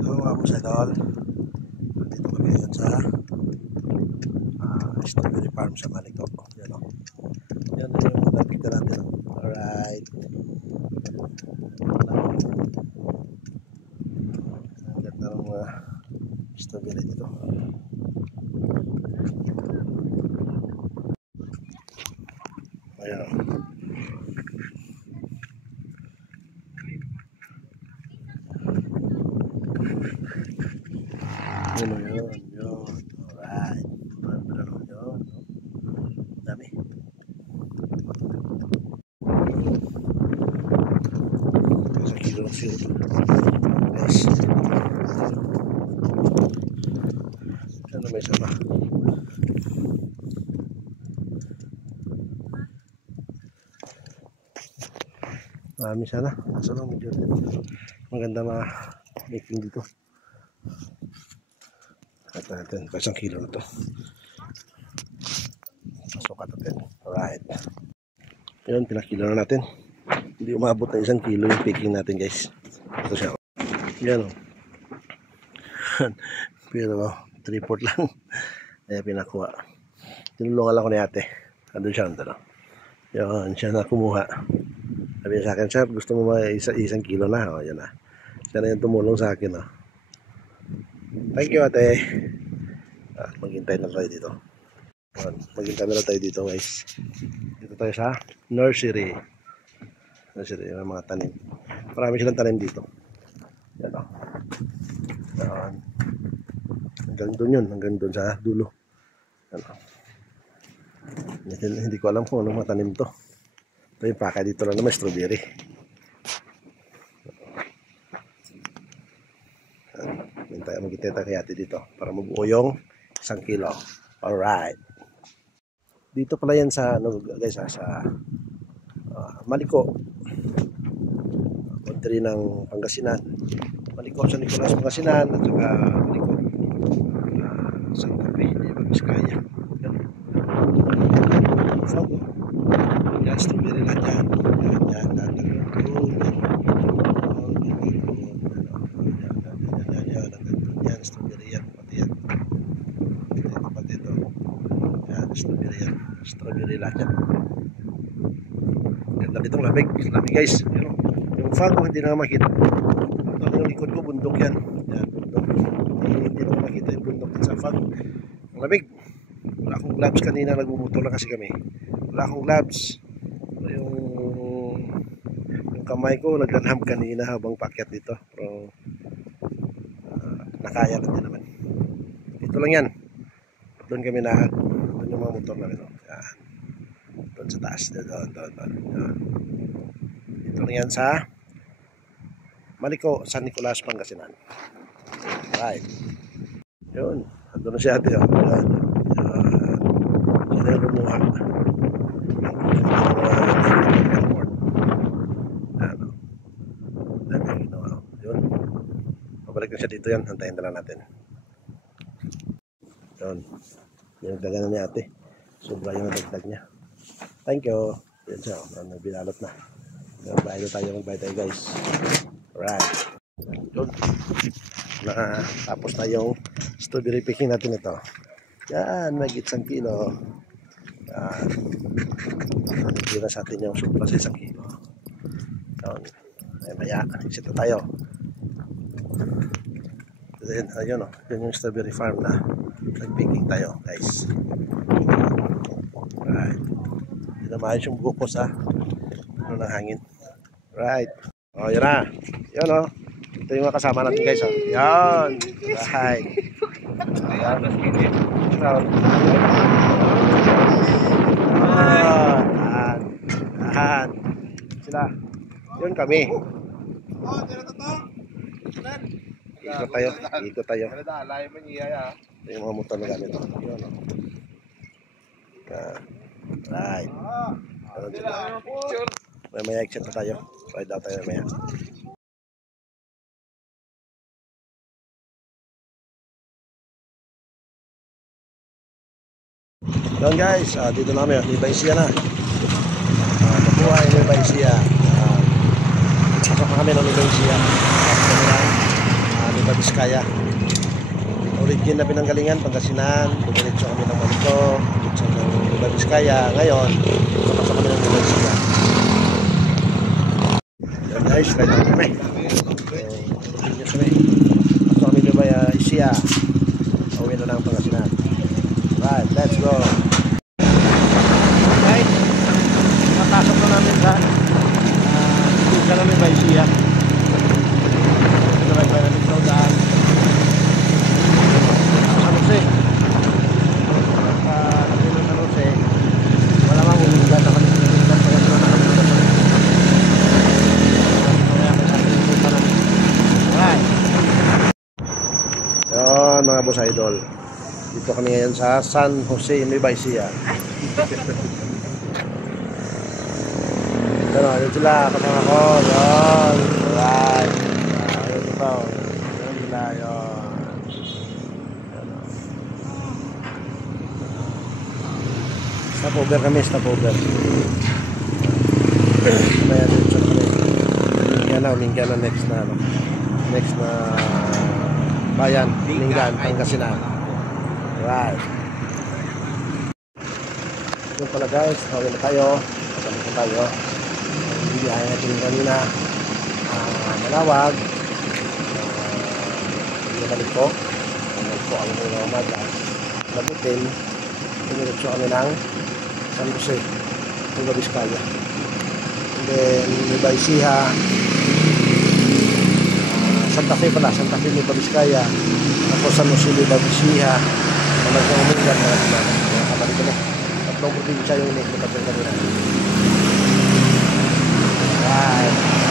So mga boss idol, dito kami ngayon sa strawberry farm sa Maliko. Yan o. Yan yung napigta natin. Alright. Ang ganda ng mga strawberry dito. Ayan o. Yun. Alright. Yun. Dami. Sa kilo ng siyo. Guys. Ano may sama? Marami sana. Nasa lang medyo maganda making dito. Ito natin. Isang kilo na to. Pasukat natin. Alright. Yun, pinakilo na natin. Hindi umabot ng 1 kilo yung picking natin guys. Ito siya. Yan o. Pero 3/4 lang. Kaya pinakuha. Tinulungan lang ko ni ate. Andun siya. Yun, siya na kumuha. Sabi niya sa akin, sir, gusto mo ba 1 kilo na? O, yan na. Siya na yung tumulong sa akin. O. Thank you ate. Maghintay na tayo dito. Maghintay na tayo dito guys. Dito tayo sa nursery. Nursery, yung mga tanim. Marami silang tanim dito. Yan o. Yan. Hanggang doon yun. Hanggang doon sa dulo. Yan o. Hindi ko alam kung anong matanim to. Ito yung paka dito lang naman, strawberry. Maghintay tayo kay ate dito para mabuo yung 1 kilo. Alright. Dito pala yan sa guys, sa Maliko. Country ng Pangasinan. Maliko sa Nicolas, Pangasinan at saka Maliko sa Tabi, Biskaya. Yan, strawberry lahat yan. Yan, strawberry yan. Pati ito. Yan, strawberry yan. Strawberry lahat yan. Ganda ditong lamig guys. Yung fog ko hindi na makita. Ito yung likod ko, bundok yan. Yan, bundok. Hindi na makita yung bundok sa fog. Ang lamig. Wala akong gloves kanina, nagmumotor na kasi kami. Wala akong gloves. Yung kamay ko naglanham kanina habang paakyat dito. Pero nakaya na din naman. Dito lang yan. Doon kami doon yung mga motor namin. Yan. Doon sa taas. Doon. Yan. Dito lang yan sa Maliko, San Nicolas, Pangasinan. Right. Yun. Doon na si ate. Yan. Sila yung lumuha. Yun. Pabalik na siya dito yan. Hantayin na lang natin. Yun. Yung dagdagan na ni ate. Sobra yung dagdag niya. Thank you. Yan siya. Binalot na. Magbayad tayo guys. Alright. Yun. Tapos na yung strawberry picking natin ito. Yan. May 1 kilo. Yan. Hindi na sa atin yung sobra sa 1 kilo. Yun. Maya. Exit na tayo. Ayun o. Yun yung strawberry farm na nag-picking tayo guys. Alright. Hindi na maayos yung buko sa ng hangin. Right. O, yun na. Yun o. Ito yung mga kasama natin guys. Yan. Right. Ayan. Ayan. Sila. Yun kami. Ikot tayo. Ito yung mga motor na gamit. Yun o. Right. May exit na tayo. Ride out tayo maya. Yun guys, dito namin. May Baisia na. Nabuhay may Baisia. Pasok na kami ng Indonesia. Tapos kami ng Nueva Vizcaya. Origin na pinanggalingan, Pangasinan. Dumiretso kami ng Manito. Dumiretso ng Nueva Vizcaya. Ngayon, pasok kami ng Indonesia. Yan guys, right now kami. Continue kami. Pasok kami Nueva Vizcaya. Uwi na ng Pangasinan. Right, let's go. Okay, napasok na namin sa isa namin ba Vizcaya. Ito ba namin sa daan San Jose. Kasi ng San Jose wala mang uligan na kami yun mga boss idol, dito kami ngayon sa San Jose, Nueva Vizcaya. Yun sila, kasama ko, yun, alright, yun ito, yun sila, yun, stopover kami, stopover. Kaya dito kami, Uminga na next na, next na bayan, Lingan, Pangasinan. Alright. Yun pala guys, hawin na tayo, kasama na tayo. Biyahe natin kanina Manawag, Maliko ang mga umaga, Labutin, tumiretso kami ng San Jose, Nueva Vizcaya, and then Nueva Ecija, Santa Fe pala, Santa Fe, Nueva Vizcaya, tapos San Jose, Nueva Ecija, talagang umigat na mga kabalik ko na, tatlong probinsya yung inikot natin kanina. Right.